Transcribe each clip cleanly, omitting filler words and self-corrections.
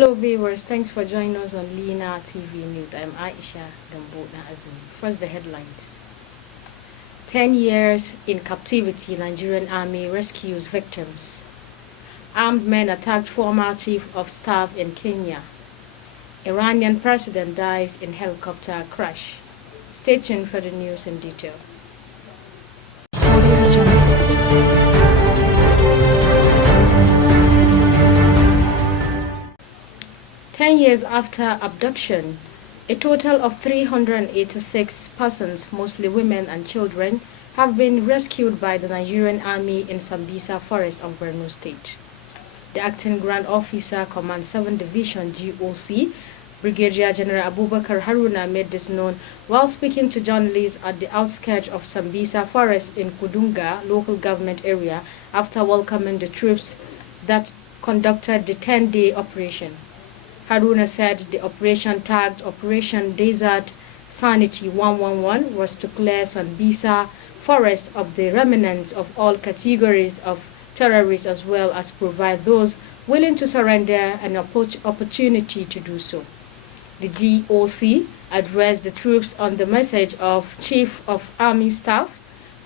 Hello viewers, thanks for joining us on Lina TV News. I'm Aisha Gambona Azim. First, the headlines. 10 years in captivity, Nigerian army rescues victims. Armed men attacked former chief of staff in Kenya. Iranian president dies in helicopter crash. Stay tuned for the news in detail. 10 years after abduction, a total of 386 persons, mostly women and children, have been rescued by the Nigerian Army in Sambisa Forest of Borno State. The Acting Grand Officer, Command 7 Division GOC, Brigadier General Abubakar Haruna made this known while speaking to journalists at the outskirts of Sambisa Forest in Kudunga local government area after welcoming the troops that conducted the 10-day operation. Haruna said the operation tagged Operation Desert Sanity 111 was to clear Sambisa Forest of the remnants of all categories of terrorists as well as provide those willing to surrender an opportunity to do so. The GOC addressed the troops on the message of Chief of Army Staff,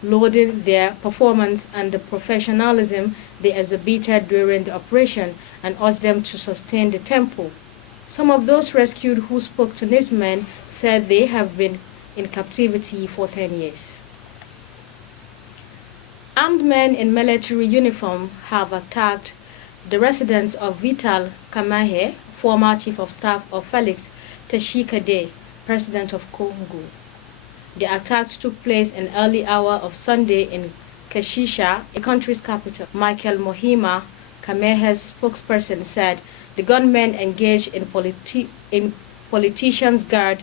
lauding their performance and the professionalism they exhibited during the operation and urged them to sustain the tempo. Some of those rescued who spoke to newsmen said they have been in captivity for 10 years. Armed men in military uniform have attacked the residence of Vital Kamerhe, former chief of staff of Felix Tshisekedi, president of Congo. The attacks took place in early hour of Sunday in Kinshasa, the country's capital. Michael Mohima, Kamerhe's spokesperson, said the gunmen engaged in politicians' guard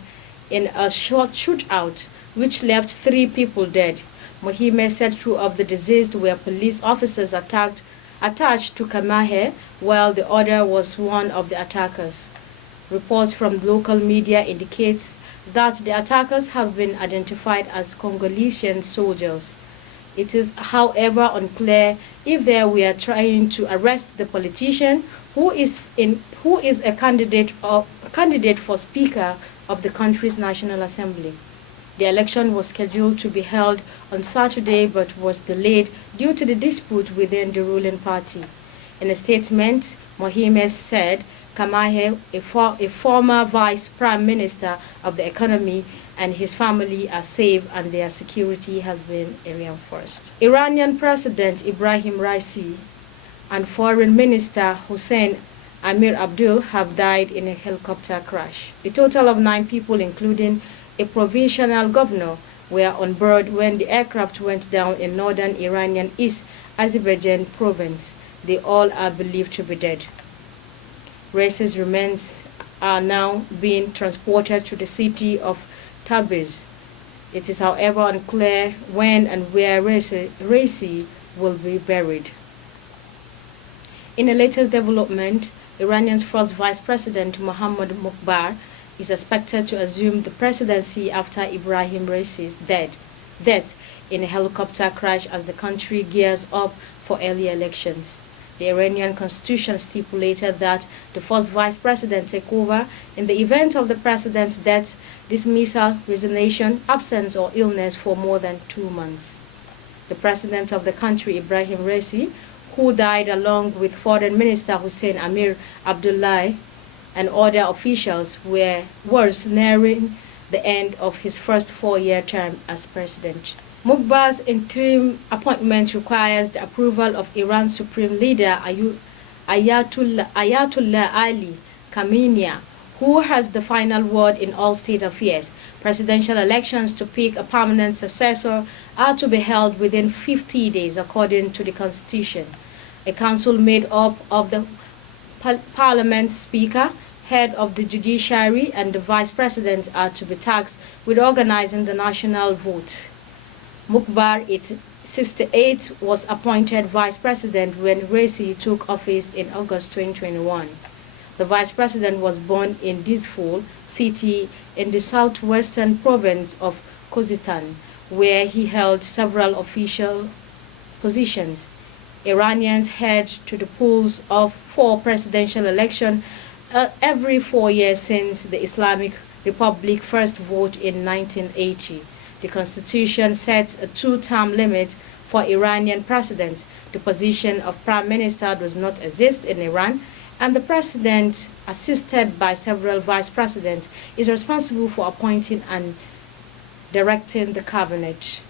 in a short shootout, which left 3 people dead. Mohime said 2 of the deceased were police officers attached to Kamerhe, while the other was one of the attackers. Reports from local media indicates that the attackers have been identified as Congolese soldiers. It is, however, unclear if they were trying to arrest the politician who is a candidate for Speaker of the country's National Assembly. The election was scheduled to be held on Saturday but was delayed due to the dispute within the ruling party. In a statement, Mohime said Kamerhe, a former vice prime minister of the economy, and his family are safe and their security has been reinforced. Iranian President Ibrahim Raisi and Foreign Minister Hossein Amir Abdul have died in a helicopter crash. A total of 9 people, including a provincial governor, were on board when the aircraft went down in northern Iranian East Azerbaijan province. They all are believed to be dead. Raisi's remains are now being transported to the city of Tabriz. It is, however, unclear when and where Raisi will be buried. In the latest development, Iranian's first vice president, Mohammad Mukhbar, is expected to assume the presidency after Ibrahim Raisi's death in a helicopter crash as the country gears up for early elections. The Iranian constitution stipulated that the first vice president take over in the event of the president's death, dismissal, resignation, absence, or illness for more than 2 months. The president of the country, Ibrahim Raisi, who died along with Foreign Minister Hossein Amir Abdullahi and other officials, was nearing the end of his first 4-year term as president. Mukhbar's interim appointment requires the approval of Iran's supreme leader Ayatollah Ali Khamenei, who has the final word in all state affairs. Presidential elections to pick a permanent successor are to be held within 50 days, according to the constitution. A council made up of the parliament's speaker, head of the judiciary, and the vice president are to be tasked with organizing the national vote. Mukhbar, 68, was appointed vice president when Raisi took office in August 2021. The vice president was born in Dizful city in the southwestern province of Khuzestan, where he held several official positions. Iranians head to the polls of 4 presidential elections every 4 years since the Islamic Republic first vote in 1980. The constitution sets a 2-term limit for Iranian president. The position of prime minister does not exist in Iran, and the president, assisted by several vice presidents, is responsible for appointing and directing the cabinet.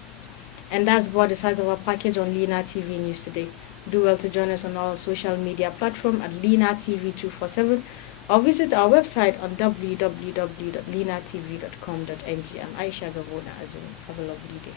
And that's about the size of our package on Lina TV News today. Do well to join us on our social media platform at Lina TV 247 or visit our website on www.linatv.com.ng. I'm Aisha Gavona Azim. Have a lovely day.